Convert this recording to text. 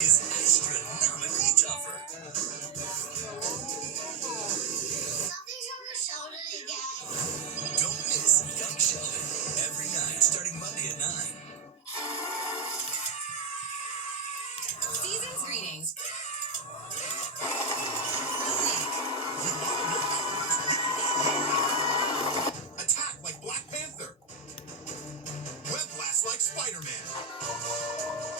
is astronomically tougher. Something's on the shoulder again. Don't miss Young Sheldon every night starting Monday at 9. Season's greetings. Attack like Black Panther. Web blast like Spider-Man.